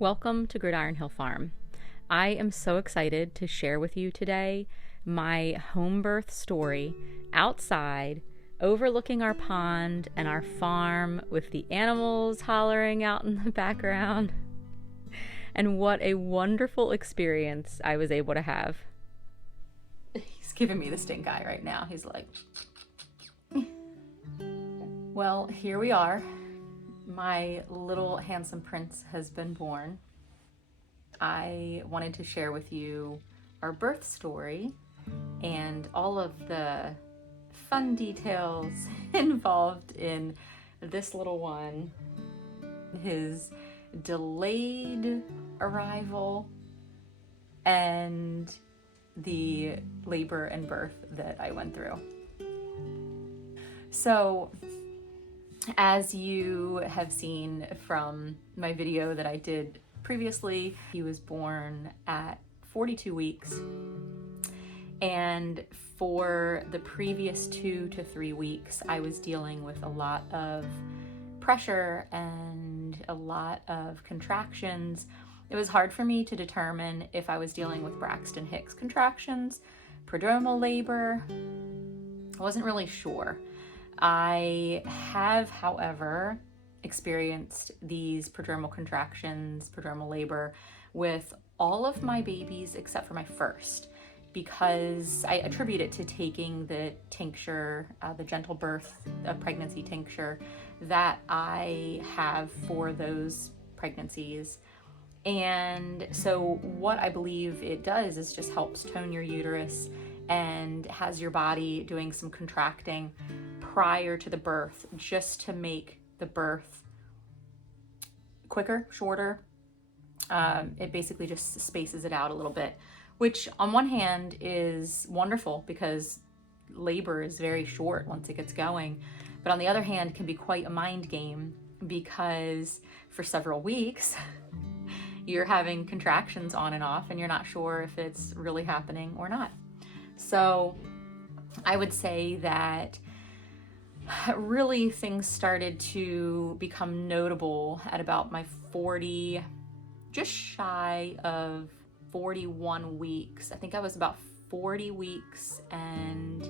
Welcome to Gridiron Hill Farm. I am so excited to share with you today my home birth story outside, overlooking our pond and our farm with the animals hollering out in the background. And what a wonderful experience I was able to have. He's giving me the stink eye right now. He's like, well, here we are. My little handsome prince has been born. I wanted to share with you our birth story and all of the fun details involved in this little one, his delayed arrival, and the labor and birth that I went through. So, as you have seen from my video that I did previously, he was born at 42 weeks. And for the previous 2 to 3 weeks, I was dealing with a lot of pressure and a lot of contractions. It was hard for me to determine if I was dealing with Braxton Hicks contractions, prodromal labor. I wasn't really sure. I have, however, experienced these prodromal contractions, prodromal labor, with all of my babies except for my first, because I attribute it to taking the tincture, the gentle birth pregnancy tincture that I have for those pregnancies. And so what I believe it does is just helps tone your uterus and has your body doing some contracting prior to the birth, just to make the birth quicker, shorter. It basically just spaces it out a little bit, which on one hand is wonderful because labor is very short once it gets going, but on the other hand can be quite a mind game, because for several weeks you're having contractions on and off and you're not sure if it's really happening or not. So I would say that really things started to become notable at about my 40, just shy of 41 weeks. I think I was about 40 weeks and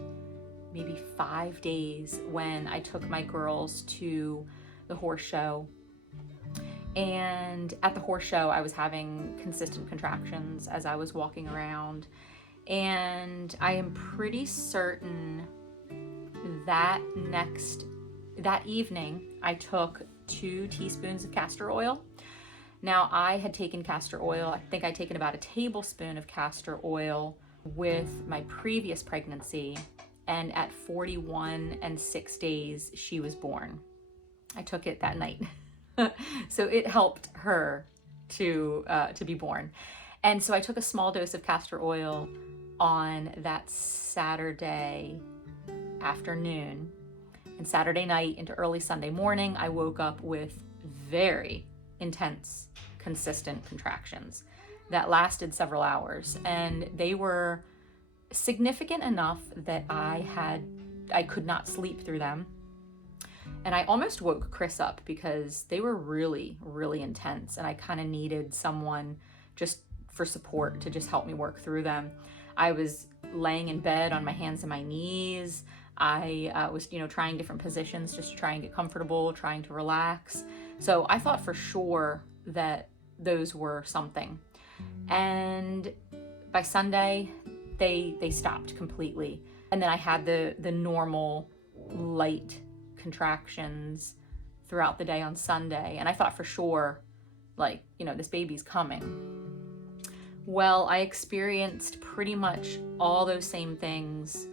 maybe 5 days when I took my girls to the horse show. And at the horse show, I was having consistent contractions as I was walking around. And I am pretty certain that evening I took 2 teaspoons of castor oil. Now, I had taken castor oil, I think I'd taken about a tablespoon of castor oil with my previous pregnancy, and at 41 and 6 days she was born. I took it that night. So it helped her to be born. And so I took a small dose of castor oil on that Saturday afternoon, and Saturday night into early Sunday morning, I woke up with very intense, consistent contractions that lasted several hours, and they were significant enough that I could not sleep through them. And I almost woke Chris up because they were really, really intense, and I kind of needed someone just for support to just help me work through them. I was laying in bed on my hands and my knees. I was, trying different positions just to try and get comfortable, trying to relax. So I thought for sure that those were something. And by Sunday, they stopped completely. And then I had the normal light contractions throughout the day on Sunday. And I thought for sure, this baby's coming. Well, I experienced pretty much all those same things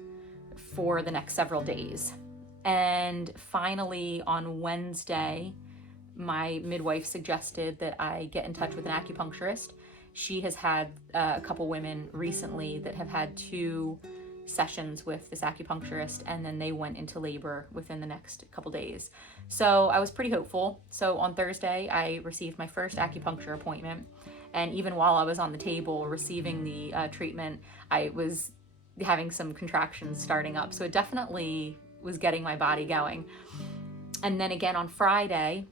for the next several days. And finally, on Wednesday, my midwife suggested that I get in touch with an acupuncturist. She has had a couple women recently that have had 2 sessions with this acupuncturist, and then they went into labor within the next couple days. So I was pretty hopeful. So on Thursday, I received my first acupuncture appointment. And even while I was on the table receiving the treatment, I was having some contractions starting up. So it definitely was getting my body going. And then again on Friday,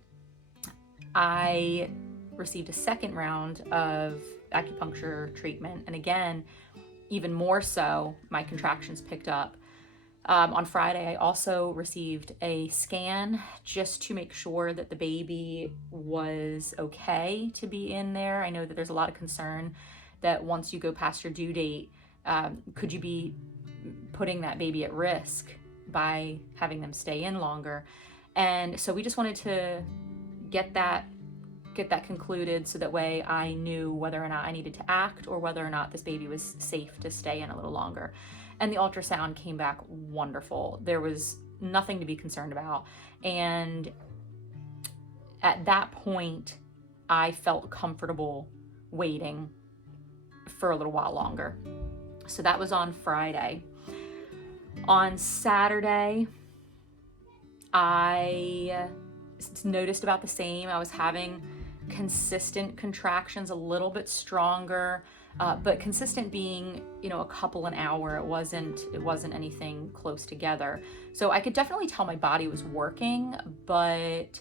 I received a second round of acupuncture treatment. And again, even more so, my contractions picked up. On Friday, I also received a scan just to make sure that the baby was okay to be in there. I know that there's a lot of concern that once you go past your due date, could you be putting that baby at risk by having them stay in longer? And so we just wanted to get that concluded, so that way I knew whether or not I needed to act or whether or not this baby was safe to stay in a little longer. And the ultrasound came back wonderful. There was nothing to be concerned about. And at that point, I felt comfortable waiting for a little while longer. So that was on Friday. On Saturday, I noticed about the same. I was having consistent contractions, a little bit stronger, but consistent being, a couple an hour. It wasn't anything close together. So I could definitely tell my body was working, but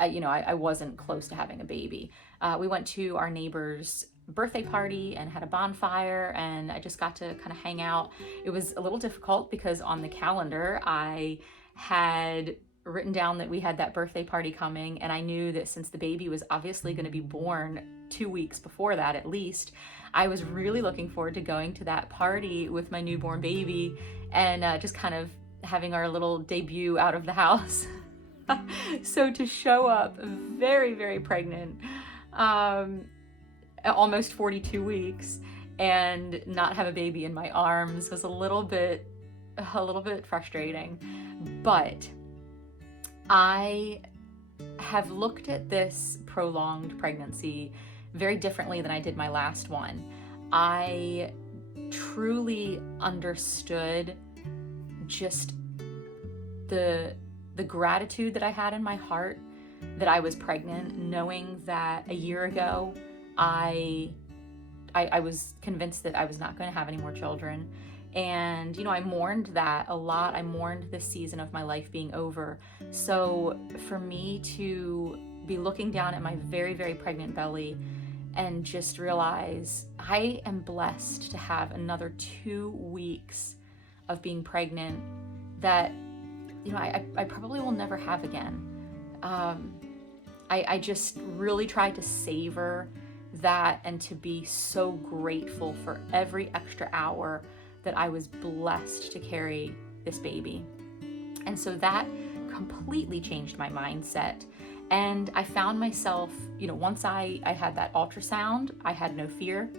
I wasn't close to having a baby. We went to our neighbor's birthday party and had a bonfire, and I just got to kind of hang out. It was a little difficult because on the calendar I had written down that we had that birthday party coming, and I knew that since the baby was obviously going to be born 2 weeks before that at least, I was really looking forward to going to that party with my newborn baby and just kind of having our little debut out of the house. So to show up very, very pregnant, almost 42 weeks, and not have a baby in my arms was a little bit frustrating. But I have looked at this prolonged pregnancy very differently than I did my last one. I truly understood just the gratitude that I had in my heart that I was pregnant, knowing that a year ago I was convinced that I was not going to have any more children. And, I mourned that a lot. I mourned this season of my life being over. So for me to be looking down at my very, very pregnant belly and just realize I am blessed to have another 2 weeks of being pregnant that, I probably will never have again. I just really tried to savor that and to be so grateful for every extra hour that I was blessed to carry this baby. And so that completely changed my mindset. And I found myself, once I had that ultrasound, I had no fear.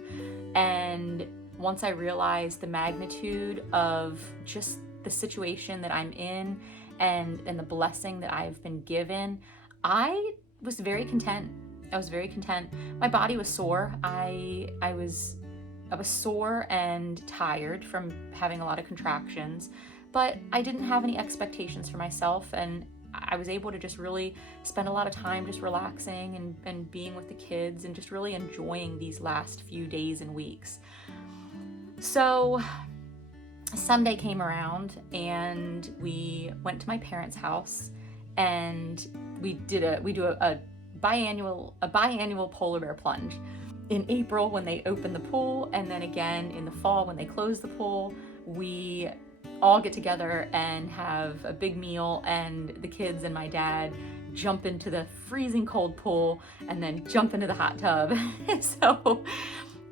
And once I realized the magnitude of just the situation that I'm in and the blessing that I've been given, I was very content. I was very content. My body was sore. I was sore and tired from having a lot of contractions, but I didn't have any expectations for myself, and I was able to just really spend a lot of time just relaxing and being with the kids and just really enjoying these last few days and weeks. So Sunday came around and we went to my parents' house, and we do a biannual polar bear plunge. In April when they open the pool, and then again in the fall when they close the pool, we all get together and have a big meal, and the kids and my dad jump into the freezing cold pool and then jump into the hot tub.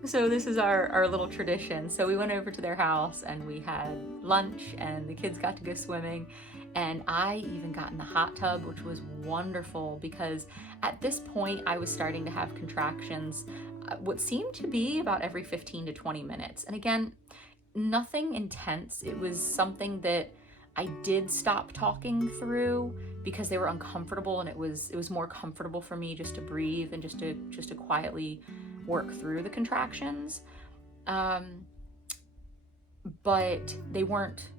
So this is our little tradition. So we went over to their house and we had lunch, and the kids got to go swimming, and I even got in the hot tub, which was wonderful because at this point I was starting to have contractions what seemed to be about every 15 to 20 minutes. And again, nothing intense. It was something that I did stop talking through because they were uncomfortable, and it was more comfortable for me just to breathe and just to quietly work through the contractions. But they weren't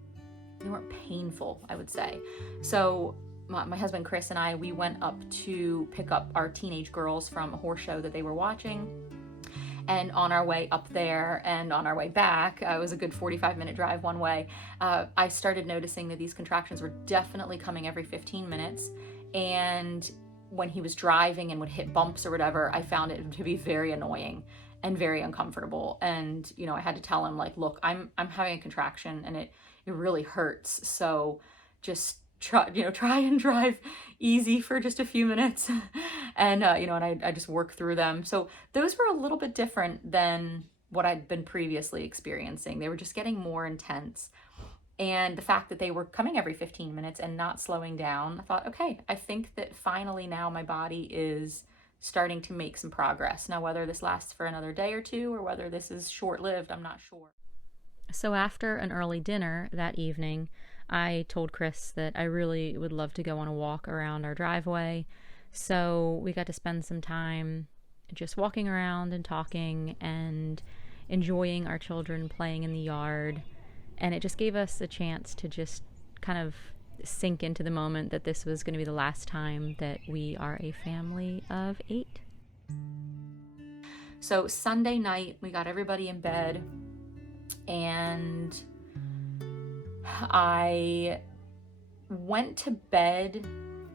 painful, I would say. So my husband Chris and I, we went up to pick up our teenage girls from a horse show that they were watching. And on our way up there and on our way back, it was a good 45-minute drive one way, I started noticing that these contractions were definitely coming every 15 minutes. And when he was driving and would hit bumps or whatever, I found it to be very annoying and very uncomfortable. And, you know, I had to tell him, like, look, I'm having a contraction and it really hurts. So just try and drive easy for just a few minutes. And, and I just work through them. So those were a little bit different than what I'd been previously experiencing. They were just getting more intense. And the fact that they were coming every 15 minutes and not slowing down, I thought, okay, I think that finally now my body is starting to make some progress. Now, whether this lasts for another day or two or whether this is short-lived, I'm not sure. So after an early dinner that evening, I told Chris that I really would love to go on a walk around our driveway. So we got to spend some time just walking around and talking and enjoying our children playing in the yard. And it just gave us a chance to just kind of sink into the moment that this was going to be the last time that we are a family of 8. So Sunday night, we got everybody in bed, and I went to bed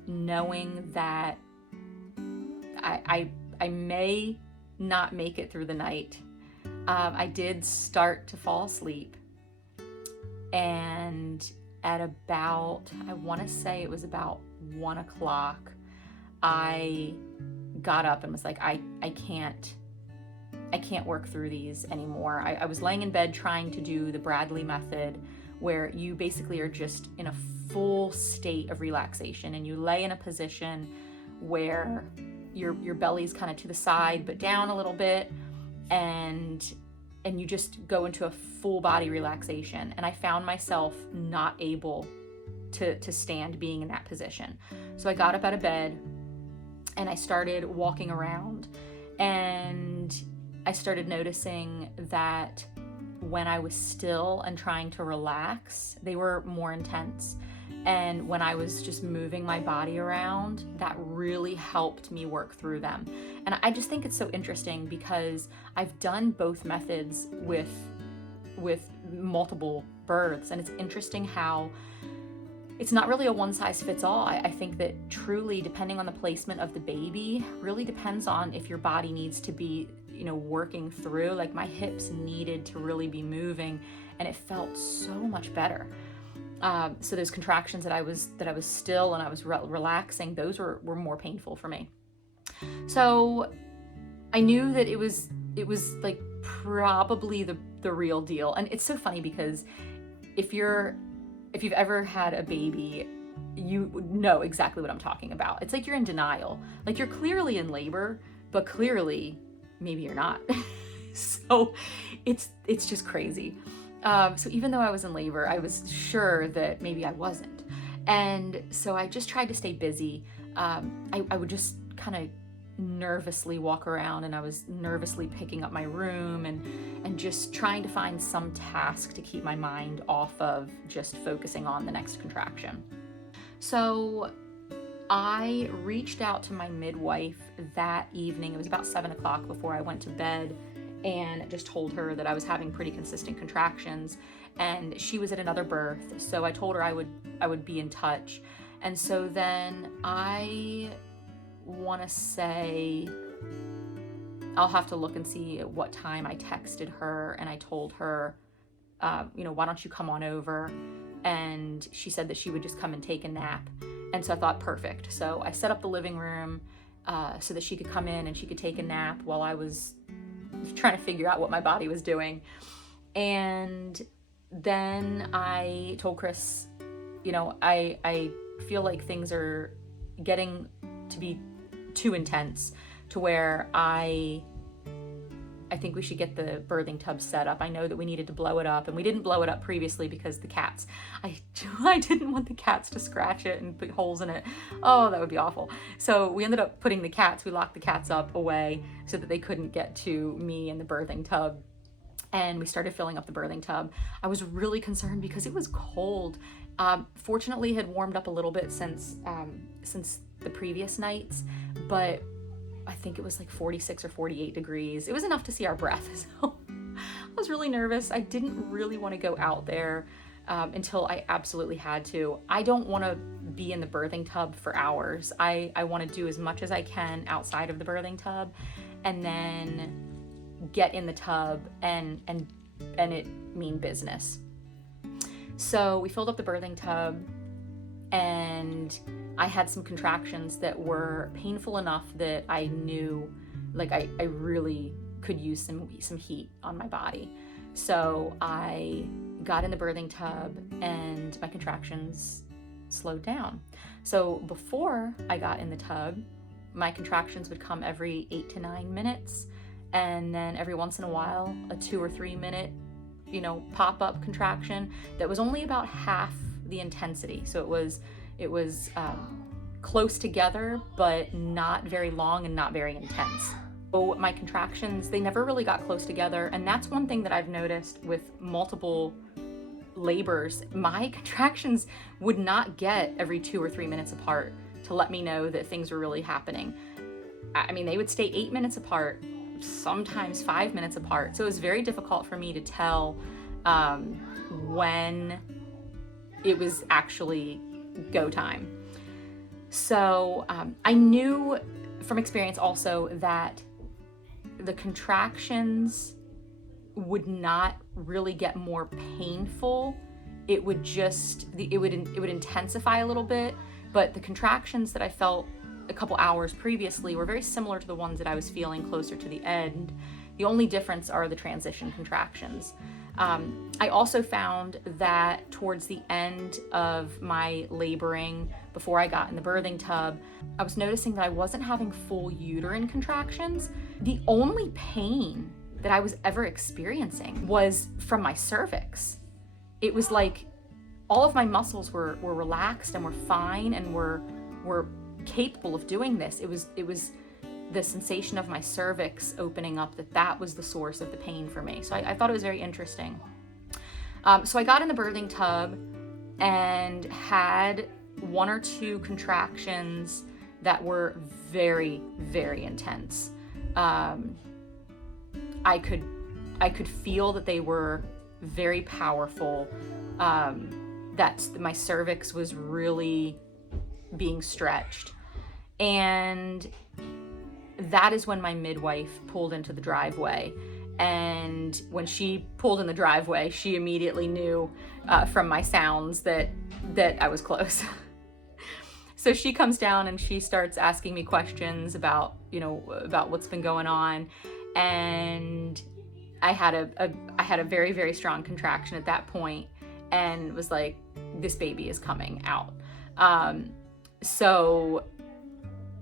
knowing that I may not make it through the night. I did start to fall asleep. And at about, I want to say it was about 1 o'clock, I got up and was like, I can't work through these anymore. I was laying in bed trying to do the Bradley method, where you basically are just in a full state of relaxation, and you lay in a position where your belly's kind of to the side but down a little bit, and you just go into a full body relaxation. And I found myself not able to stand being in that position. So I got up out of bed and I started walking around, and I started noticing that when I was still and trying to relax, they were more intense. And when I was just moving my body around, that really helped me work through them. And I just think it's so interesting because I've done both methods with multiple births, and it's interesting how it's not really a one size fits all. I think that truly, depending on the placement of the baby, really depends on if your body needs to be, working through. Like, my hips needed to really be moving, and it felt so much better. So those contractions that I was still and I was relaxing, those were more painful for me. So I knew that it was like probably the real deal. And it's so funny because if you've ever had a baby, you know exactly what I'm talking about. It's like you're in denial. Like, you're clearly in labor, but clearly maybe you're not. So it's just crazy. So even though I was in labor, I was sure that maybe I wasn't. And so I just tried to stay busy. I would just kind of nervously walk around, and I was nervously picking up my room and just trying to find some task to keep my mind off of just focusing on the next contraction. So I reached out to my midwife that evening. It was about 7 o'clock before I went to bed, and just told her that I was having pretty consistent contractions, and she was at another birth. So I told her I would be in touch. And so then I want to say, I'll have to look and see at what time I texted her, and I told her, why don't you come on over? And she said that she would just come and take a nap. And so I thought, perfect. So I set up the living room so that she could come in and she could take a nap while I was trying to figure out what my body was doing. And then I told Chris, I feel like things are getting to be too intense to where I think we should get the birthing tub set up. I know that we needed to blow it up, and we didn't blow it up previously because the cats, I didn't want the cats to scratch it and put holes in it. Oh, that would be awful. So we ended up we locked the cats up away so that they couldn't get to me and the birthing tub. And we started filling up the birthing tub. I was really concerned because it was cold. Fortunately, it had warmed up a little bit since the previous nights, but I think it was like 46 or 48 degrees. It was enough to see our breath. So I was really nervous. I didn't really want to go out there until I absolutely had to. I don't want to be in the birthing tub for hours. I want to do as much as I can outside of the birthing tub, and then get in the tub and it mean business. So we filled up the birthing tub, and I had some contractions that were painful enough that I knew, like, I really could use some heat on my body. So I got in the birthing tub and my contractions slowed down. So before I got in the tub, my contractions would come every 8 to 9 minutes, and then every once in a while a 2 or 3 minute, pop-up contraction that was only about half the intensity. So it was close together, but not very long and not very intense. So my contractions, they never really got close together, and that's one thing that I've noticed with multiple labors. My contractions would not get every 2 or 3 minutes apart to let me know that things were really happening. I mean, they would stay 8 minutes apart, sometimes 5 minutes apart. So it was very difficult for me to tell when it was actually go time. So I knew from experience also that the contractions would not really get more painful. It would intensify a little bit, but the contractions that I felt a couple hours previously were very similar to the ones that I was feeling closer to the end. The only difference are the transition contractions. I also found that towards the end of my laboring, before I got in the birthing tub, I was noticing that I wasn't having full uterine contractions. The only pain that I was ever experiencing was from my cervix. It was like all of my muscles were relaxed and were fine and were capable of doing this. It was the sensation of my cervix opening up that was the source of the pain for me. So I thought it was very interesting. So I got in the birthing tub and had 1 or 2 contractions that were very, very intense. I could feel that they were very powerful, that my cervix was really being stretched. And that is when my midwife pulled into the driveway. And when she pulled in the driveway, she immediately knew from my sounds that I was close. So she comes down and she starts asking me questions about what's been going on. And I had a very, very strong contraction at that point and was like, this baby is coming out. So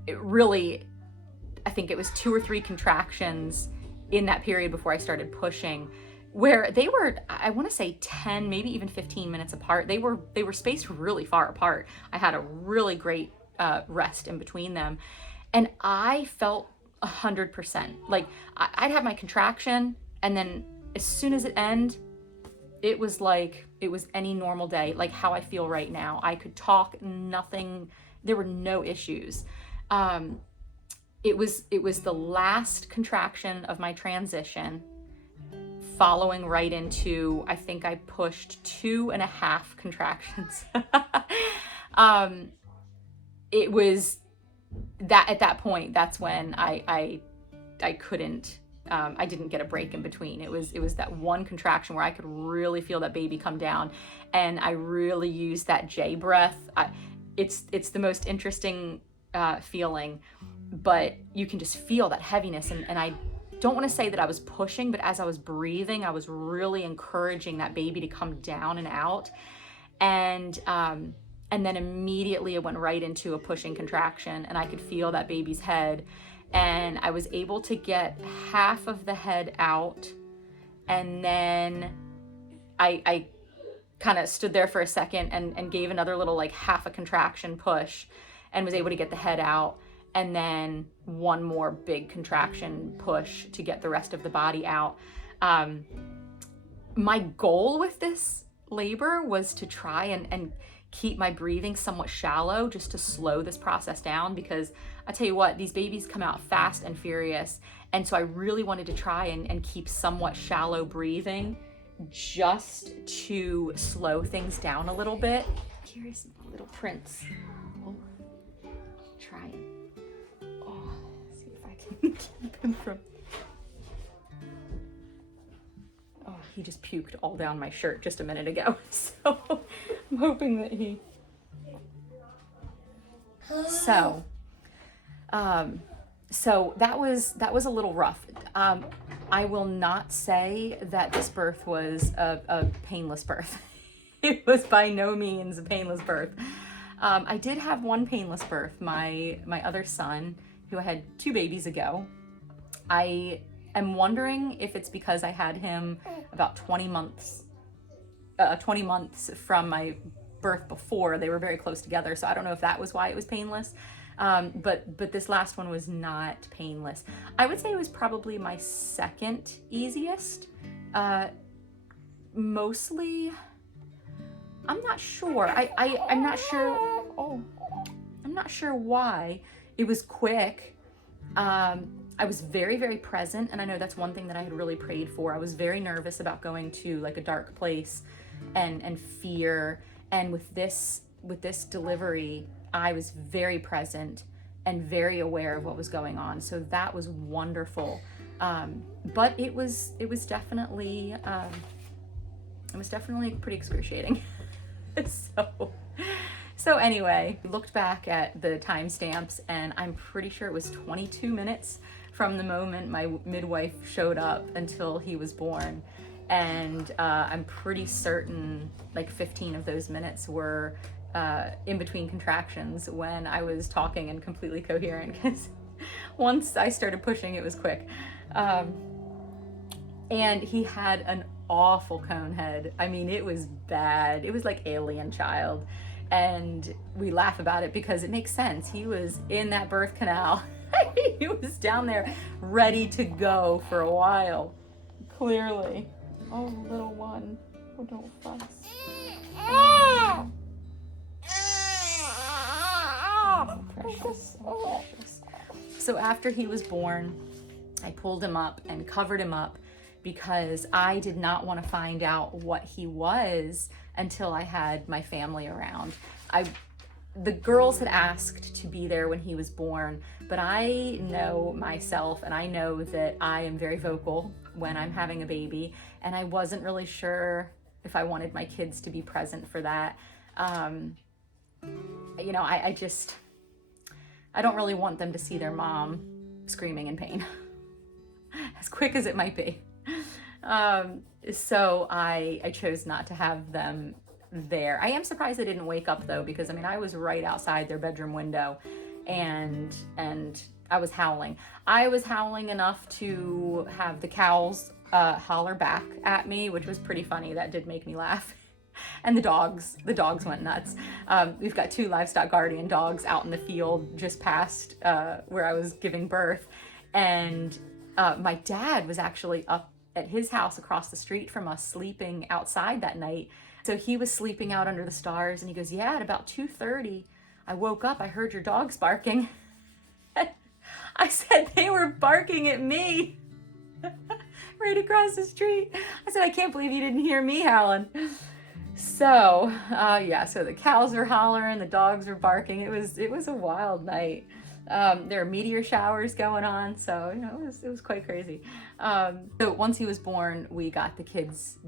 it really, I think it was 2 or 3 contractions in that period before I started pushing, where they were, I want to say 10, maybe even 15 minutes apart. They were spaced really far apart. I had a really great rest in between them. And I felt 100%. Like I'd have my contraction, and then as soon as it ended, it was like it was any normal day, like how I feel right now. I could talk, nothing, there were no issues. It was the last contraction of my transition, following right into, I think I pushed 2.5 contractions. It was that at that point, that's when I couldn't, I didn't get a break in between. It was that one contraction where I could really feel that baby come down, and I really used that J breath. It's the most interesting feeling, but you can just feel that heaviness. And I don't want to say that I was pushing, but as I was breathing, I was really encouraging that baby to come down and out. And then immediately it went right into a pushing contraction, and I could feel that baby's head. And I was able to get half of the head out. And then I kind of stood there for a second and gave another little, like, half a contraction push, and was able to get the head out. And then one more big contraction push to get the rest of the body out. My goal with this labor was to try and keep my breathing somewhat shallow, just to slow this process down, because I tell you what, these babies come out fast and furious. And so I really wanted to try and keep somewhat shallow breathing just to slow things down a little bit. Here's little Prince. Oh, try it. Oh, see if I can keep him from... Oh, he just puked all down my shirt just a minute ago. So I'm hoping that he... So that was a little rough. I will not say that this birth was a painless birth. It was by no means a painless birth. I did have one painless birth. My other son, who I had 2 babies ago, I am wondering if it's because I had him about 20 months from my birth before. They were very close together, so I don't know if that was why it was painless. But this last one was not painless. I would say it was probably my second easiest. Mostly, I'm not sure. I'm not sure. Oh, I'm not sure why. It was quick. I was very, very present, and I know that's one thing that I had really prayed for. I was very nervous about going to like a dark place and fear. And with this delivery, I was very present and very aware of what was going on. So that was wonderful. But it was definitely pretty excruciating. So anyway, looked back at the timestamps, and I'm pretty sure it was 22 minutes from the moment my midwife showed up until he was born. And I'm pretty certain like 15 of those minutes were in between contractions when I was talking and completely coherent, because once I started pushing, it was quick. And he had an awful cone head. I mean, it was bad. It was like Alien Child. And we laugh about it because it makes sense. He was in that birth canal. He was down there ready to go for a while. Clearly. Oh, little one. Oh, don't fuss. Oh, precious. Oh, precious. So after he was born, I pulled him up and covered him up because I did not want to find out what he was until I had my family around. The girls had asked to be there when he was born, but I know myself, and I know that I am very vocal when I'm having a baby, and I wasn't really sure if I wanted my kids to be present for that. You know, I don't really want them to see their mom screaming in pain, as quick as it might be. So I chose not to have them there. I am surprised they didn't wake up though, because I mean, I was right outside their bedroom window, and I was howling. I was howling enough to have the cows holler back at me, which was pretty funny. That did make me laugh. And the dogs went nuts. We've got 2 livestock guardian dogs out in the field just past where I was giving birth. And my dad was actually up at his house across the street from us, sleeping outside that night. So he was sleeping out under the stars, and he goes, yeah, at about 2:30, I woke up, I heard your dogs barking. I said, they were barking at me right across the street. I said, I can't believe you didn't hear me howling. So, yeah, so the cows were hollering, the dogs were barking. It was a wild night. There were meteor showers going on, so, you know, it was quite crazy. So once he was born, we got the kids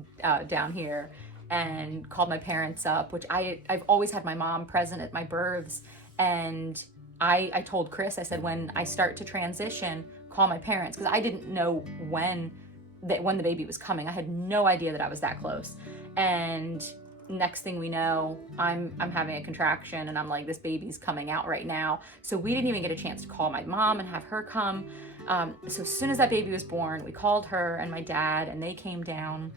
down here and called my parents up, which I've always had my mom present at my births. And I told Chris, I said, when I start to transition, call my parents, because I didn't know when the baby was coming. I had no idea that I was that close. And next thing we know, I'm having a contraction, and I'm like, this baby's coming out right now. So we didn't even get a chance to call my mom and have her come. So as soon as that baby was born, we called her and my dad, and they came down,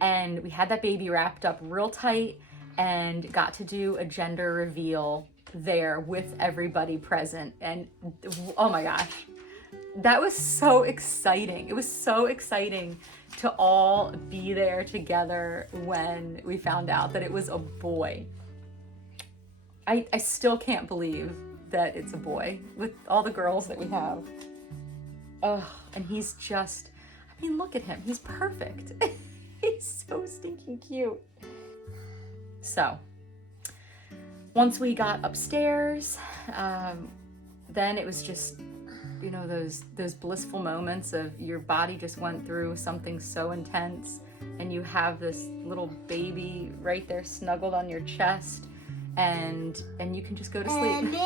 and we had that baby wrapped up real tight and got to do a gender reveal there with everybody present. And oh my gosh, that was so exciting. It was so exciting to all be there together when we found out that it was a boy. I still can't believe that it's a boy with all the girls that we have. Oh, and he's just, I mean, look at him. He's perfect. He's so stinking cute. So once we got upstairs, then it was just, you know, those blissful moments of your body just went through something so intense, and you have this little baby right there snuggled on your chest, and you can just go to sleep.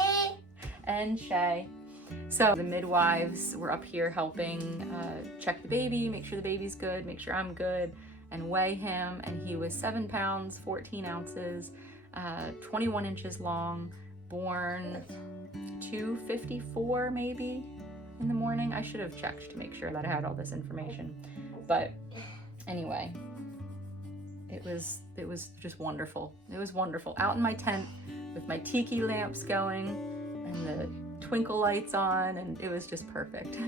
And Shay. So the midwives were up here helping check the baby, make sure the baby's good, make sure I'm good, and weigh him. And he was 7 pounds, 14 ounces, 21 inches long, born 2:54 maybe in the morning. I should have checked to make sure that I had all this information. But anyway, it was just wonderful. It was wonderful. Out in my tent with my tiki lamps going and the twinkle lights on, and it was just perfect.